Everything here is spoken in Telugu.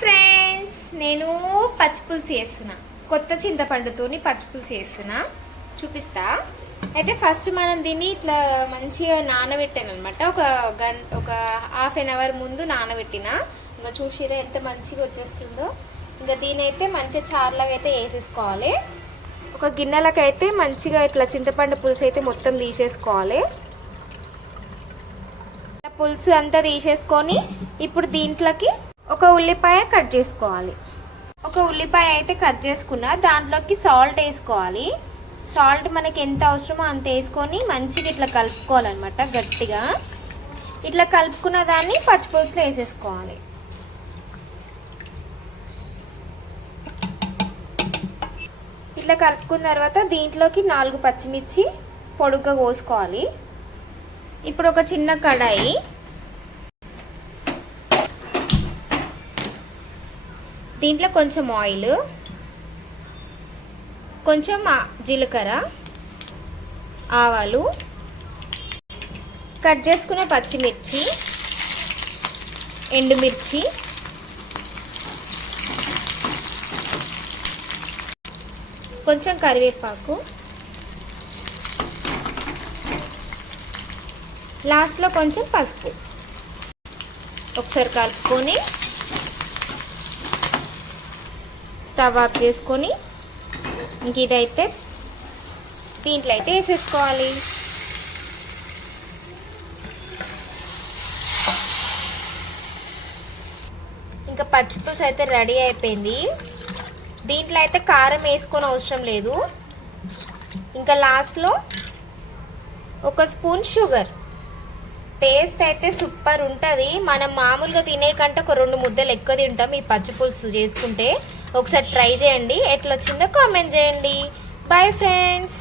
ఫ్రెండ్స్ నేను పచ్చిపులుసు చేస్తున్నా. కొత్త చింతపండుతోని పచ్చిపులుసు చేస్తున్నా. చూపిస్తా. అయితే ఫస్ట్ మనం దీన్ని ఇట్లా మంచిగా నానబెట్టాను అనమాట ఒక గంట ఒక హాఫ్ అన్ అవర్ ముందు నానబెట్టిన. ఇంకా చూసిరా ఎంత మంచిగా వచ్చేస్తుందో. ఇంకా దీని అయితే మంచిగా చారులాగా అయితే వేసేసుకోవాలి. ఒక గిన్నెలకైతే అయితే మంచిగా ఇట్లా చింతపండు పులుసు అయితే మొత్తం తీసేసుకోవాలి. పులుసు అంతా తీసేసుకొని ఇప్పుడు దీంట్లోకి ఒక ఉల్లిపాయ కట్ చేసుకోవాలి. ఒక ఉల్లిపాయ అయితే కట్ చేసుకున్న దాంట్లోకి సాల్ట్ వేసుకోవాలి. సాల్ట్ మనకి ఎంత అవసరమో అంత వేసుకొని మంచిగా ఇట్లా కలుపుకోవాలన్నమాట గట్టిగా. ఇట్లా కలుపుకున్న దాన్ని పచ్చిపులుసులో వేసేసుకోవాలి. ఇట్లా కలుపుకున్న తర్వాత దీంట్లోకి నాలుగు పచ్చిమిర్చి పొడుగ్గా కోసుకోవాలి. ఇప్పుడు ఒక చిన్న కడాయి దీంట్లో కొంచెం ఆయిల్ కొంచెం జీలకర్ర ఆవాలు కట్ చేసుకున్న పచ్చిమిర్చి ఎండుమిర్చి కొంచెం కరివేపాకు. లాస్ట్లో కొంచెం పసుపు. ఒకసారి కలుపుకొని స్టవ్ ఆఫ్ చేసుకొని ఇంక ఇదైతే దీంట్లో అయితే వేసేసుకోవాలి. ఇంకా పచ్చిపులుసు అయితే రెడీ అయిపోయింది. దీంట్లో అయితే కారం వేసుకొని అవసరం లేదు. ఇంకా లాస్ట్లో ఒక స్పూన్ షుగర్. టేస్ట్ అయితే సూపర్ ఉంటుంది. మనం మామూలుగా తినే కంటే ఒక రెండు ముద్దలు ఎక్కువ తింటాం ఈ పచ్చి పులుసు చేసుకుంటే. ఒకసారి ట్రై చేయండి. ఎట్లా వచ్చిందో కామెంట్ చేయండి. Bye friends